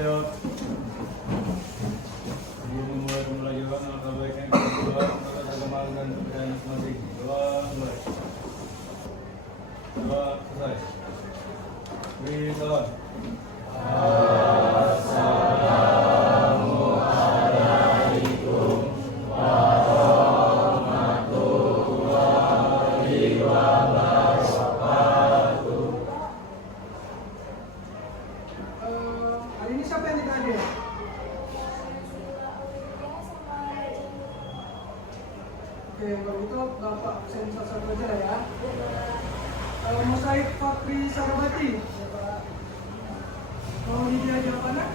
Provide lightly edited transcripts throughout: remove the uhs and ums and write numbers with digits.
Siap. Ini memulai pembelajaran alat kebaikan yang kedua, maka agama dan kepercayaan masing-masing. Doa mulai. Doa selesai. Beri salam. Hari ini siapa yang tidak hadir? Oke, kalau itu Bapak sensor satu aja lah ya. Mosaik Fakri Sarabati. Mau Lydia Javana?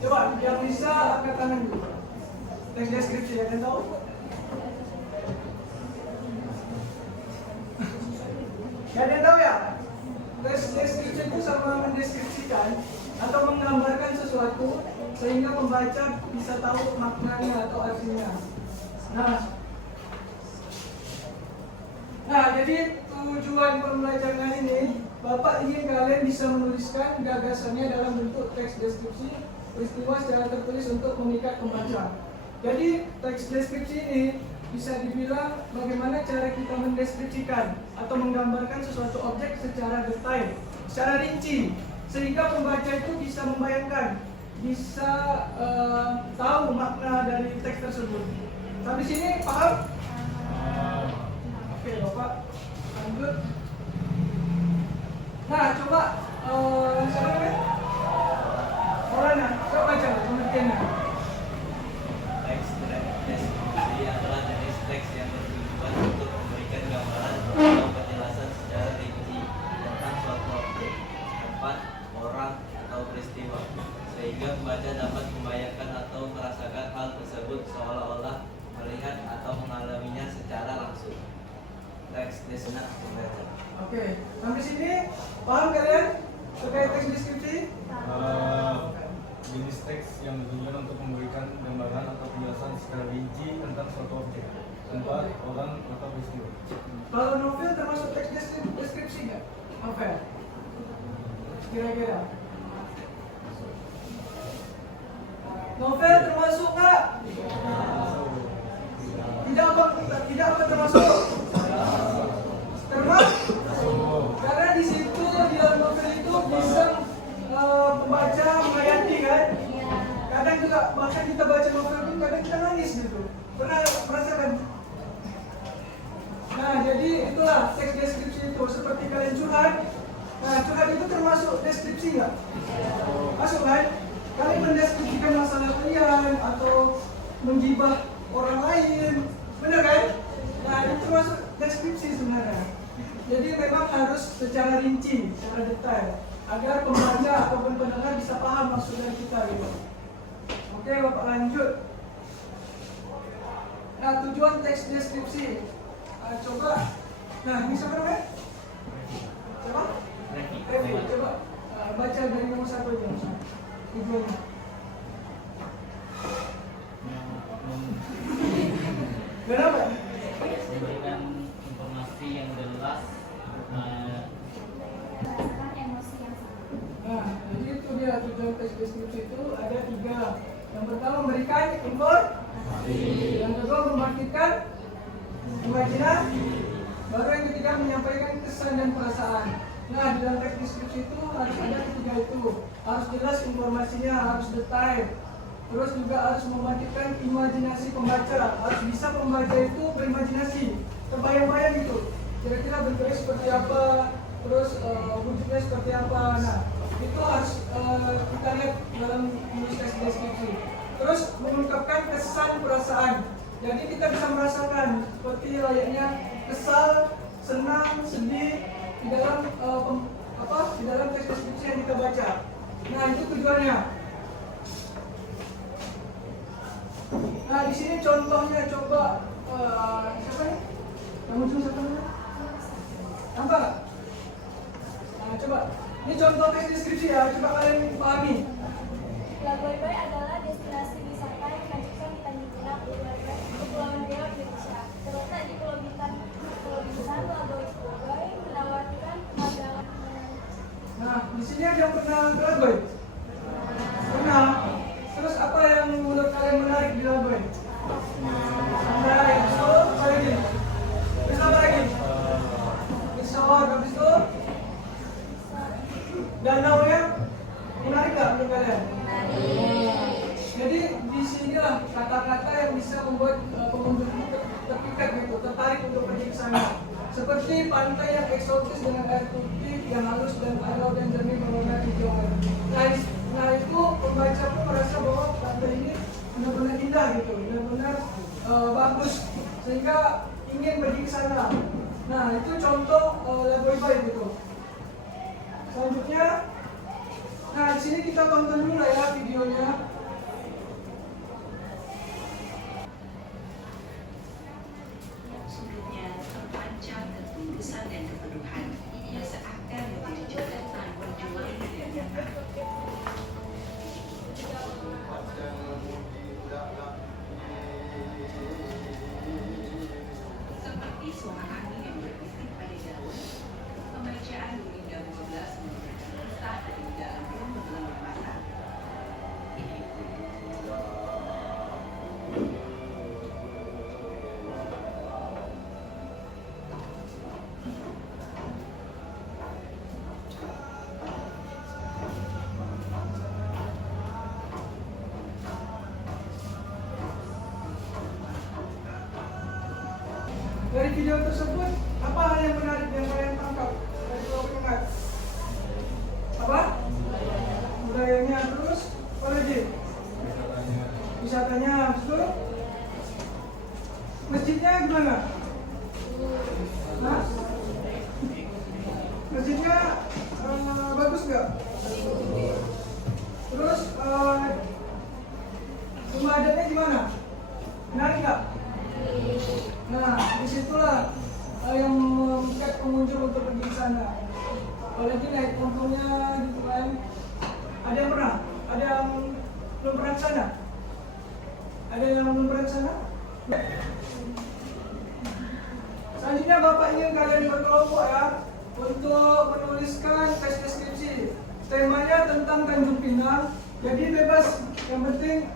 Coba yang bisa angkat tangan dulu. Teks deskripsi ya, kan tahu? Gak ada yang tahu ya? Teks deskripsi itu sama mendeskripsikan atau menggambarkan sesuatu sehingga pembaca bisa tahu maknanya atau artinya. Nah, jadi tujuan pembelajaran ini, Bapak ingin kalian bisa menuliskan gagasannya dalam bentuk teks deskripsi peristiwa secara tertulis untuk mengikat pembaca. Jadi teks deskripsi ini bisa dibilang bagaimana cara kita mendeskripsikan atau menggambarkan sesuatu objek secara detail, secara rinci, sehingga pembaca itu bisa membayangkan, bisa tahu makna dari teks tersebut. Sampai sini paham? Oke, Bapak lanjut. Nah, coba siapa namanya? Orangnya, coba baca pengertiannya. Teks deskripsi adalah jenis teks yang bertujuan untuk memberikan gambaran atau penjelasan secara rinci tentang suatu objek, tempat, orang, atau peristiwa, sehingga pembaca dapat membayangkan atau merasakan hal tersebut seolah-olah melihat atau mengalaminya secara langsung. Teks deskripsi. Oke, sampai sini paham kalian terkait teks deskripsi? Jenis teks yang bertujuan untuk memberikan gambaran atau penjelasan secara rinci tentang suatu objek, tempat, orang, atau peristiwa. Kalau novel termasuk teks deskripsi nggak? Novel? Kira-kira? Novel termasuk nggak? Tidak apa termasuk? Termasuk? Karena di situ di dalam novel itu bisa pembaca menghayati kan? Kadang juga bahkan kita baca novel pun kadang kita nangis gitu. Pernah merasakan? Nah, jadi itulah teks deskripsi itu seperti kalian curhat. Nah, curhat itu termasuk deskripsi nggak? Masuk kan? Kalian mendeskripsikan masalah kalian atau menggibah orang lain, benar kan? Nah, itu termasuk deskripsi sebenarnya. Jadi memang harus secara rinci, secara detail, agar pembaca ataupun pendengar bisa paham maksud dari kita gitu. Oke, Bapak lanjut. Nah, tujuan teks deskripsi. Coba. Nah, ini siapa namanya? Siapa? Revi. Coba baca dari nomor 1 aja. Tujuannya. Kenapa? Memberikan informasi yang jelas. Berdasarkan emosi yang sama. Nah, jadi itu dia tujuan teks deskripsi itu ada 3. Yang pertama memberikan informasi, yang kedua membangkitkan imajinasi, baru yang ketiga menyampaikan kesan dan perasaan. Nah, di dalam teks deskripsi itu harus ada 3 itu, harus jelas informasinya, harus detail, terus juga harus membangkitkan imajinasi pembaca, harus bisa pembaca itu berimajinasi, terbayang-bayang gitu, kira-kira bentuknya seperti apa, terus wujudnya seperti apa. Nah, itu harus kita lihat dalam menulis teks deskripsi. Terus mengungkapkan kesan perasaan, jadi kita bisa merasakan seperti layaknya kesal, senang, sedih di dalam di dalam teks deskripsi yang kita baca. Nah, itu tujuannya. Nah, di sini contohnya coba siapa nih? Yang muncul siapa namanya? Nampak nggak? Nah, coba. Ini contoh teks deskripsi ya, coba kalian pahami. Labuan adalah destinasi wisata yang dilanjutkan di Tanjung Pinang, Kepulauan Riau, Indonesia. Terletak di Pulau Bintan, Labuan menawarkan pemagangan. Nah, di sini ada yang pernah ke Lagoy? Pernah. Terus apa yang menurut kalian menarik di Lagoy? Menarik. So, apa lagi? Terus apa lagi? Resort, habis itu danau ya? Menarik nggak menurut kalian? Jadi di sinilah kata-kata yang bisa membuat pengunjung itu terpikat gitu, tertarik untuk pergi ke sana. Seperti pantai yang eksotis dengan air putih yang halus dan laut yang jernih berwarna hijau. Nah itu pembaca pun merasa bahwa pantai ini benar-benar indah gitu, benar-benar bagus sehingga ingin pergi ke sana. Nah itu contoh Lagoy gitu. Selanjutnya, nah di sini kita tonton dulu lah ya videonya. Sudutnya terpancar ketulusan dan kepeduhan yang seakan menjadi jembatan perjuangan dan nyata. Seperti suara angin yang berbisik pada daun, pembacaan Lurinda 12 memberikan kisah dari dalam ilmu dalam masa. Dari video tersebut, apa hal yang menarik yang kalian tangkap dari Pulau Penyengat? Apa? Budayanya, terus apa lagi? Wisatanya, betul? Masjidnya gimana? Hah? Masjidnya bagus nggak? Terus rumah adatnya gimana? Menarik nggak? Nah, disitulah yang memikat pengunjung untuk pergi ke sana. Apalagi naik pontongnya gitu kan. Ada yang pernah? Ada yang belum pernah ke sana? Ada yang belum pernah ke sana? Selanjutnya Bapak ingin kalian berkelompok ya untuk menuliskan tes deskripsi. Temanya tentang Tanjung Pinang. Jadi bebas, yang penting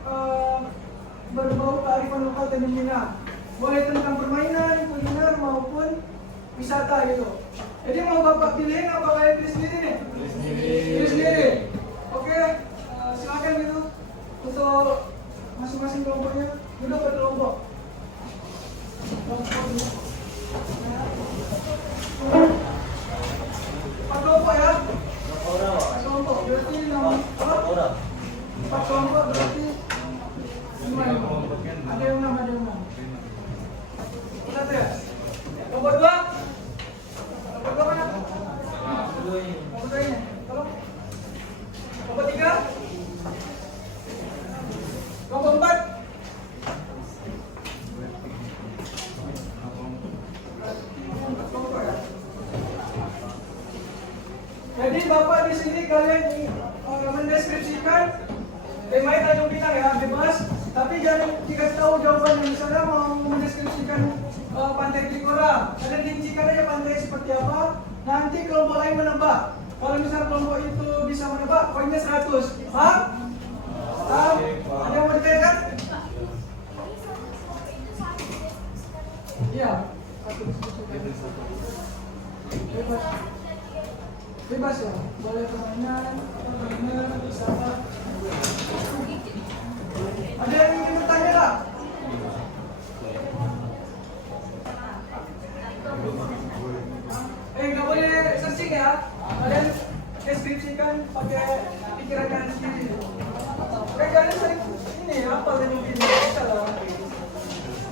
berbau kearifan lokal Tanjung Pinang. Boleh tentang permainan, kuliner maupun wisata gitu. Jadi mau Bapak pilihin apa kalian pilih sendiri nih? Pilih sendiri. Oke, silakan gitu untuk masing-masing kelompoknya duduk berkelompok. Empat kelompok ya? Empat kelompok berarti nama apa? Empat kelompok berarti lima. Ada yang enam, ada yang enam. Satu ya? Nomor dua? Nomor dua mana? Nomor dua ini? Tolong. Nomor tiga? Nomor empat? Jadi Bapak di sini kalian mendeskripsikan tema Tanjung Pinang ya, bebas. Tapi jangan dikasih tahu jawabannya. Misalnya mau mendeskripsikan pantai Trikora, kalian rincikan aja pantai seperti apa. Nanti kelompok lain menebak. Kalau misalnya kelompok itu bisa menebak, poinnya 100. Paham? Paham? Ada yang mau ditanyakan? Iya. Bebas. Bebas ya. Boleh permainan, wisata. Ada yang ingin bertanya tak? Nggak boleh searching ya. Kalian deskripsikan pakai pikiran kalian sendiri. Kalian sering ini apa yang mungkin bisa lah.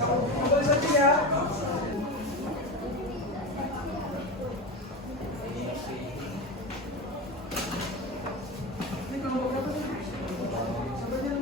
Nggak boleh searching ya. Ini kelompok berapa sih? Sampai jam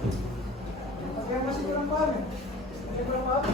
Tapi yang masih kurang paham ya? Masih kurang paham?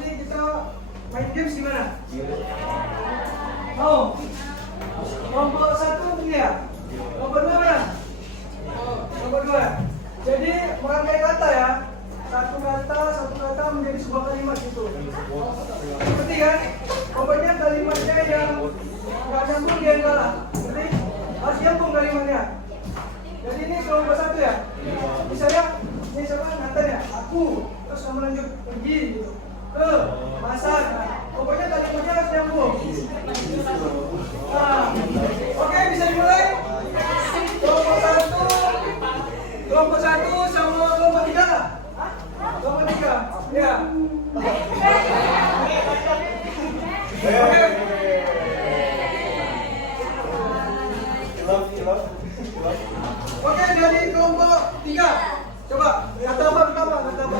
nanti kita main games gimana? Mau? Kelompok 1 begini ya? Kelompok 2 mana? Kelompok 2. Jadi merangkai kata ya. Satu kata menjadi sebuah kalimat gitu. Seperti kan? Pokoknya kalimatnya yang nggak nyambung dia yang kalah. Berarti harus nyambung kalimatnya. Jadi ini kelompok 1 ya. Misalnya ini siapa? Nathan ya. Aku. Terus kamu lanjut pergi gitu. Ke masak. Pokoknya kalimatnya harus nyambung. Nah, oke, bisa dimulai. Kelompok 1 sama kelompok 3 lah. Kelompok 3. Ya. Oke, dari kelompok 3. Coba, kata apa pertama? Kata apa?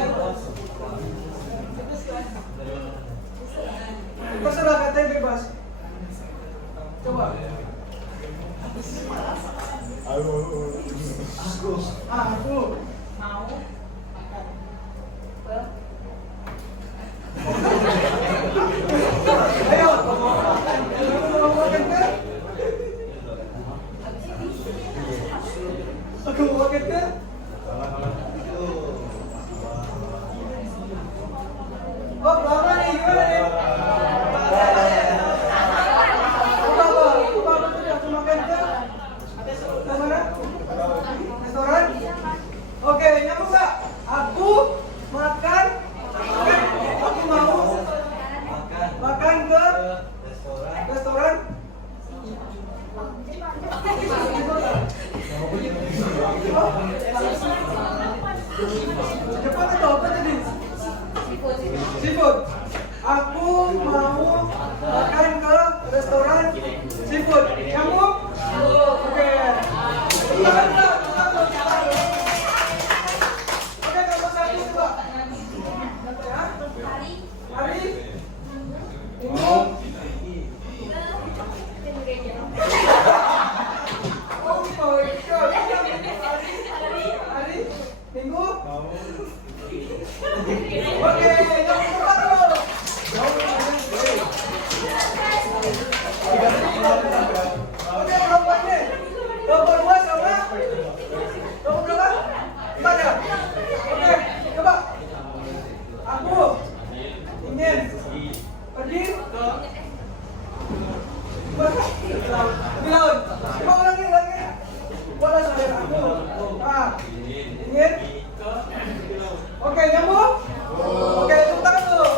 Terserah, katanya bebas. Coba. Aku mau ayo, mau makan ke? Aku mau makan ke? Oh, lama nih, gimana nih? Apa tadi aku makan ke? Ke mana? Restoran? Oke, nyambung nggak? Aku makan, aku mau makan ke restoran. Cepat atau apa tadi? Seafood. Aku mau makan ke restoran seafood. Nyambung? Oke. Oke, nomor 1 coba. Hari Minggu. Oh my god. Hari Minggu. Oke, yang pertama. Oke, kelompoknya. Kelompok 2 sama kelompok berapa? 4 ya? Oke, coba. Aku ingin pergi ke laut. Coba ulangi. Boleh saudara aku. Nah, ingin ke. Oke, nyambung? Oke, tepuk tangan dulu.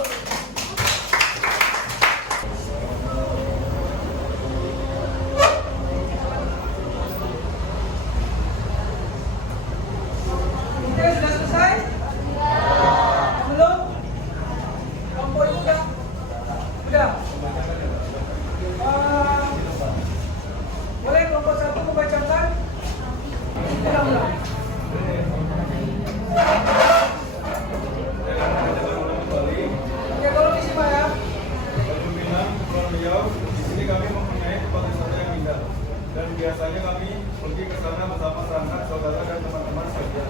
Oke, sudah selesai? Belum? Kelompok itu udah? Udah? Boleh kelompok 1 membacakan? Ulang. Oke, tolong disimak ya. Di sini kami mempunyai tempat wisata yang indah dan biasanya kami pergi ke sana bersama sanak saudara dan teman-teman sekalian.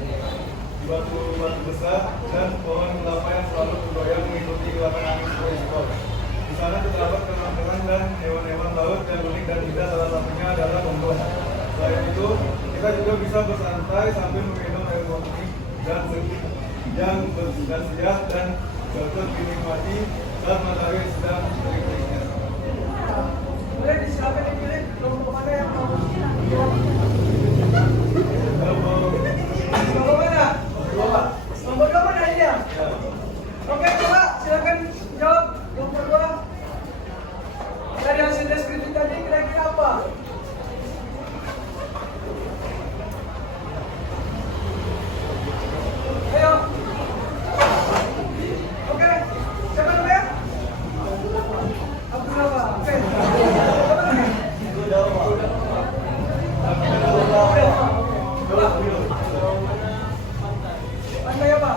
Di batu-batu besar dan pohon kelapa yang selalu bergoyang mengikuti gelapan angin berikut. Di sana terdapat kerang-kerang dan hewan-hewan laut yang unik dan indah, salah satunya adalah embun. Selain itu, kita juga bisa bersantai sambil meminum air putih dan yang bersiah dan cocok dinikmati saat matahari sedang terik-teriknya. Boleh disilakan dipilih kelompok mana yang mau. Kelompok mana? Kelompok 2 mana ini ya? Oke, coba silakan jawab kelompok 2. Dari hasil deskripsi tadi kira-kira apa? Ayo. Oke, siapa namanya? Abdul Rafa. Oke. Pantai apa?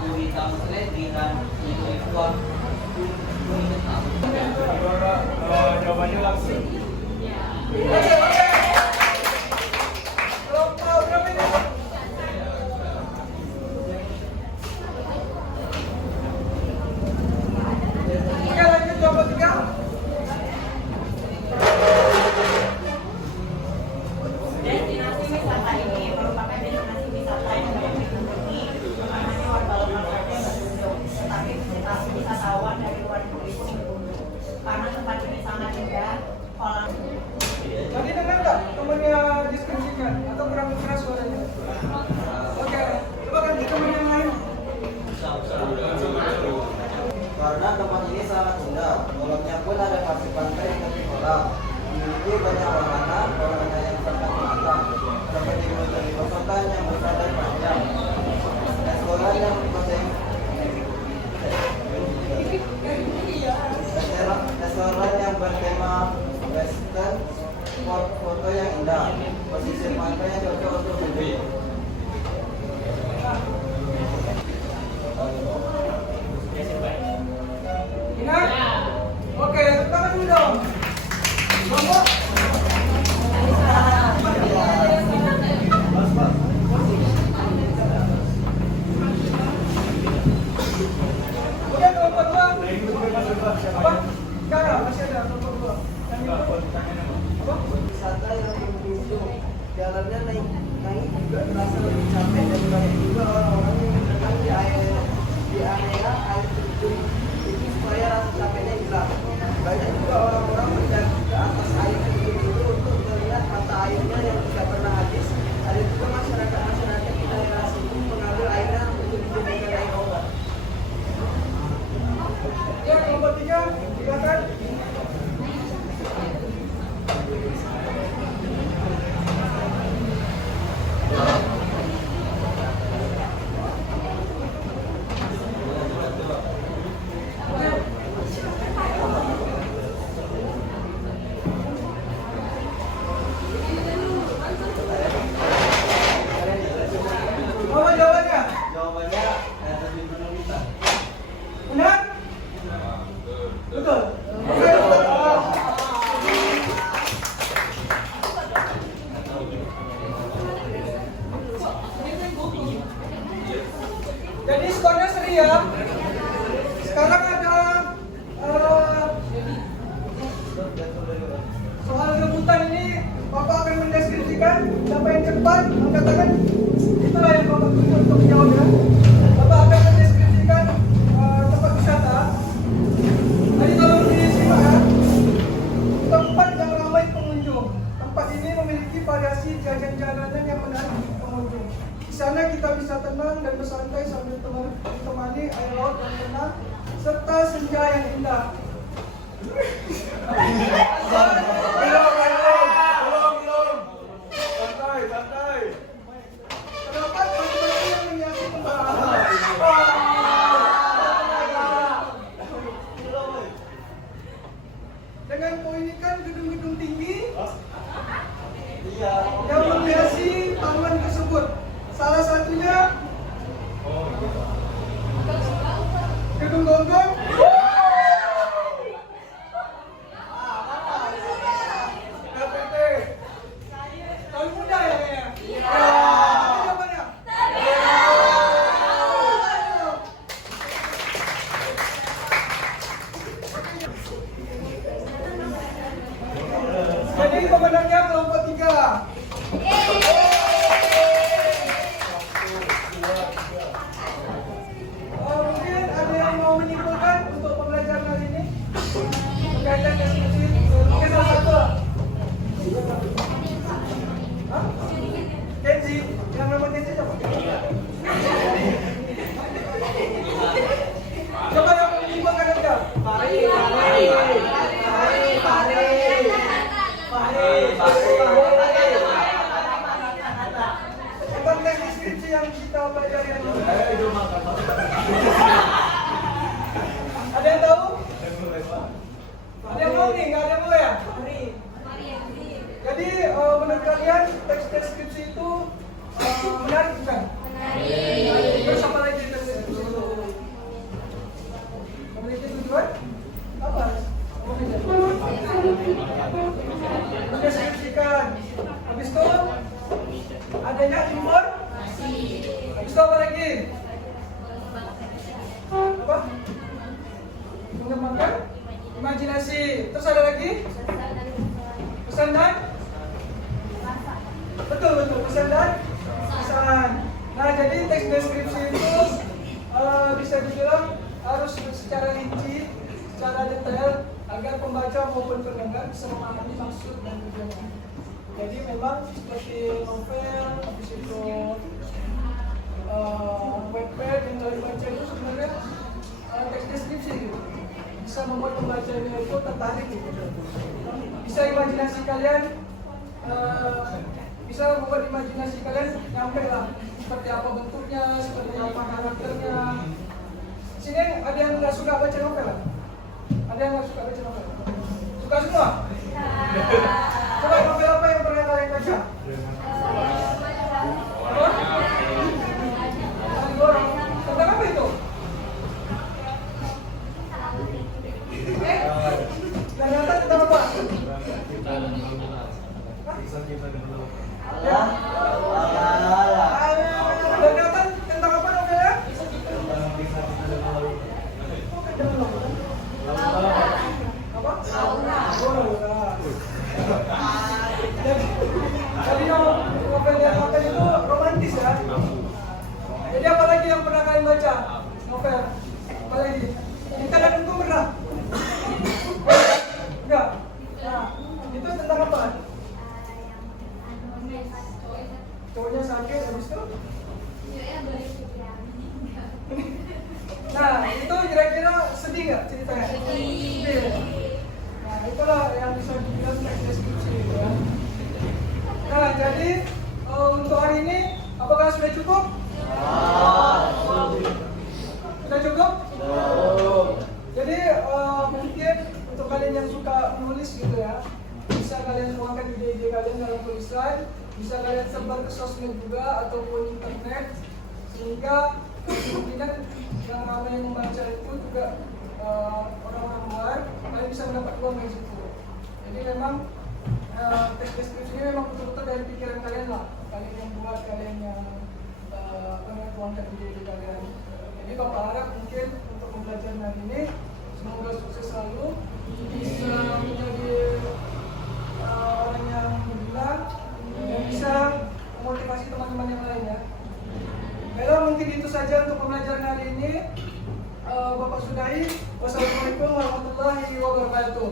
Gurita Musledi dan Ibu Ikhwan. Jawabannya langsung. Oke. Kelompok berapa ini? Oke, lanjut kelompok 3. Destinasi wisata ini merupakan destinasi wisata yang banyak dikunjungi, makanya warga lokalnya berkunjung, tetapi wisatawan dari luar negeri pun berkunjung. Karena tempat ini sangat indah, kolam. Tadi dengar nggak temannya diskusikan atau kurang keras suaranya? Oke, coba ganti teman yang lain. Karena tempat ini sangat indah, kolamnya pun ada pasir pantai yang tepi kolam. Memiliki banyak wahana yang sangat matang. Dapat diikuti liputan yang besar dan panjang. Restoran yang restoran yang bertema western, spot foto yang indah, pesisir pantai yang cocok untuk berjemur. Ingat? Oke, tepuk tangan dulu dong. Kelompok. Oke, kelompok 2. Apa? Enggak, masih ada kelompok 2. Yang itu apa? Wisata yang berkunjung, jalannya naik juga terasa lebih capek dan banyak juga orang-orang yang berenang di area air terjun itu supaya rasa capeknya hilang. Banyak juga orang-orang berjalan ke atas air terjun itu untuk melihat mata airnya yang tidak pernah habis. Ada juga masyarakat di daerah sini mengambil airnya untuk dijadikan air obat. Ya, kelompok 3, silakan. Apa jawabannya? Jawabannya lebih menentukan. Benar? Betul. Oke. Jadi skornya seri ya. Sekarang ada soal rebutan ini. Bapak akan mendeskripsikan. Siapa yang cepat angkat tangan. Itulah yang Bapak tuju untuk menjawabnya. Bapak akan mendeskripsikan tempat wisata. Jadi tolong disimak ya. Tempat yang ramai pengunjung. Tempat ini memiliki variasi jajan-jajanan yang menarik pengunjung. Di sana kita bisa tenang dan bersantai sambil ditemani air laut yang tenang serta senja yang indah. Belum. Santai. Terdapat batu-batu yang menghiasi pembahasan. Dengan keunikan gedung-gedung tinggi yang menghiasi taman tersebut. Salah satunya gedung Gonggong. secara rinci, secara detail agar pembaca maupun pendengar bisa memahami maksud dan tujuannya. Jadi memang seperti novel, habis itu webpad yang telah dibaca itu sebenarnya teks deskripsi gitu. Bisa membuat pembacanya itu tertarik gitu. Bisa imajinasi kalian, bisa membuat imajinasi kalian nyampe lah seperti apa bentuknya, seperti apa karakternya. Sini ada yang nggak suka baca novel? Ada yang nggak suka baca novel? Suka semua? Coba novel apa yang pernah kalian baca? Tentang apa itu? Ternyata tentang apa? Ya. Ternyata tentang apa novelnya? Apa? Jadi novel yang makan itu romantis ya. Jadi apa lagi yang pernah kalian baca? Novel. Apa lagi? Kita dan Untung pernah? Enggak. Nah, itu tentang apa? Cowoknya sakit habis itu? Nah, itu kira-kira sedih nggak ceritanya? Sedih. Nah, itulah yang bisa dibilang teks deskripsi gitu ya. Nah, jadi untuk hari ini apakah sudah cukup? Sudah cukup? Jadi mungkin untuk kalian yang suka menulis gitu ya, bisa kalian tuangkan ide-ide kalian dalam tulisan, bisa kalian sebar ke sosmed juga ataupun internet, sehingga kemungkinan yang ramai yang membaca itu juga orang-orang luar, kalian bisa mendapat uang dari situ. Jadi memang teks deskripsi ini memang betul-betul dari pikiran kalian lah, kalian yang buat, kalian yang tuangkan ide-ide kalian. Jadi Bapak harap mungkin untuk pembelajaran hari ini semoga sukses selalu, bisa menjadi orang yang berguna dan bisa memotivasi teman-teman yang lain ya. Baiklah, mungkin itu saja untuk pembelajaran hari ini. Bapak sudahi. Wassalamualaikum warahmatullahi wabarakatuh.